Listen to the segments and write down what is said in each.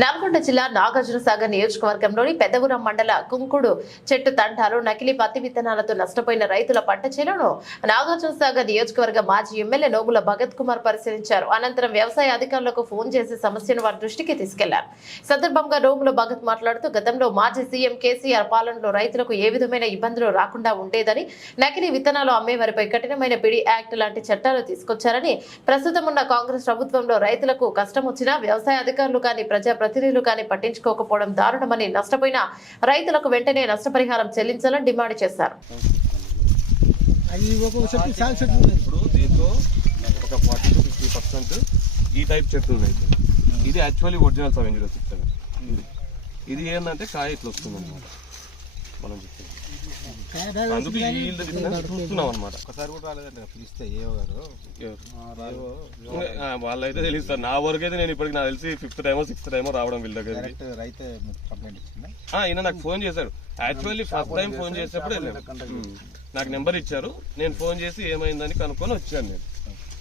నల్గొండ జిల్లా నాగార్జున సాగర్ నియోజకవర్గంలోని పెద్దగురం మండల కుంకుడు చెట్టు తంటాలు నకిలీ పత్తి విత్తనాలతో నష్టపోయిన రైతుల పంట చేలను నాగార్జున సాగర్ నియోజకవర్గ మాజీ ఎమ్మెల్యే నోముల భగత్ కుమార్ పరిశీలించారు. అనంతరం వ్యవసాయ అధికారులకు ఫోన్ చేసి సమస్యను వారి దృష్టికి తీసుకెళ్ళారు. సందర్భంగా నోముల భగత్ మాట్లాడుతూ గతంలో మాజీ సీఎం కేసీఆర్ పాలనలో రైతులకు ఏ విధమైన ఇబ్బందులు రాకుండా ఉండేదని నకిలీ విత్తనాలు అమ్మే వారిపై కఠినమైన పిడి యాక్ట్ లాంటి చట్టాలు తీసుకొచ్చారని ప్రస్తుతం ఉన్న కాంగ్రెస్ ప్రభుత్వంలో రైతులకు కష్టం వచ్చినా వ్యవసాయ అధికారులు కానీ ప్రజా ప్రజాప్రతినిధులు కానీ పట్టించుకోకపోవడం దారుణమని నష్టపోయిన రైతులకు వెంటనే నష్టపరిహారం చెల్లించాలని డిమాండ్ చేశారు. ఈ టైప్ చెట్లు ఉన్నాయి. ఇది actually original seven zero six ఇది ఏంటంటే కాయ ఇట్లా వస్తుంది అనమాట మనం అందుకు difference చూస్తున్నాం అనమాట ఒకసారి కూడా పిలిస్తే ఏవో గారు. వాళ్ళైతే తెలియదు సార్. నా వరకు అయితే నేను ఇప్పటికి నాకు తెలిసి ఫిఫ్త్ టైమో సిక్స్త్ టైమో రావడం వీళ్ళ రైతే కంప్లైంట్ ఆ, ఈయన నాకు ఫోన్ చేశాడు. యాక్చువల్లీ ఫస్ట్ టైం ఫోన్ చేసేప్పుడు వెళ్ళాను. నాకు నెంబర్ ఇచ్చారు. నేను ఫోన్ చేసి ఏమైందని కనుక్కొని వచ్చాను నేను.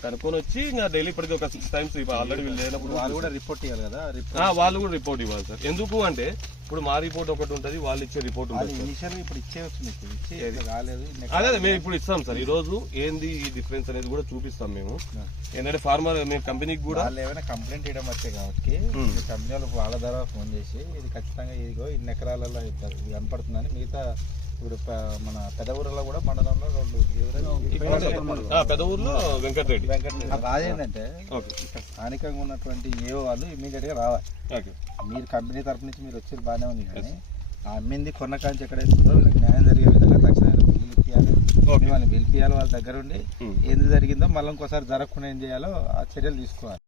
కనుక్కొని వచ్చి ఇంకా డైలీ ఇప్పటికి ఒక సిక్స్ టైమ్స్ ఆల్రెడీ వీళ్ళు లేనప్పుడు వాళ్ళు కూడా రిపోర్ట్ ఇవ్వాలి కదా వాళ్ళు కూడా రిపోర్ట్ ఇవ్వాలి సార్. ఎందుకు అంటే ఇప్పుడు మా రిపోర్ట్ ఒకటి ఉంటుంది వాళ్ళు ఇచ్చే రిపోర్ట్ అదే మేము ఇప్పుడు ఇస్తాం సార్. ఈ రోజు ఏంది ఈ డిఫరెన్స్ అనేది కూడా చూపిస్తాం మేము. ఏంటంటే ఫార్మర్ మేము కంపెనీకి కూడా వాళ్ళు ఏమైనా కంప్లైంట్ ఇవ్వడం వచ్చే కాబట్టి కంపెనీ వాళ్ళు ద్వారా ఫోన్ చేసి ఇది ఖచ్చితంగా ఇదిగో ఇన్ని ఎకరాలలో కనపడుతుందని మిగతా ఇప్పుడు మన పెదవూరులో కూడా మండలంలో రెండు పెద్ద ఊర్లో వెంకటరెడ్డి. వెంకట రాజేందంటే స్థానికంగా ఉన్నటువంటి ఏవో వాళ్ళు ఇమీడియట్గా రావాలి. ఓకే. మీరు కంపెనీ తరపు నుంచి మీరు వచ్చేది బాగానే ఉంది కానీ ఆ అమ్మింది కొన్న కాంచి ఎక్కడ వేస్తుందో వీళ్ళకి న్యాయం జరిగే విధంగా తక్షణమే ఇప్పియాలి. ఓకే. వాళ్ళని పిలిపియాలి వాళ్ళ దగ్గర ఉండి ఉమ్. ఏంది జరిగిందో మళ్ళీ ఇంకోసారి జరగకుండా ఏం చేయాలో ఆ చర్యలు తీసుకోవాలి.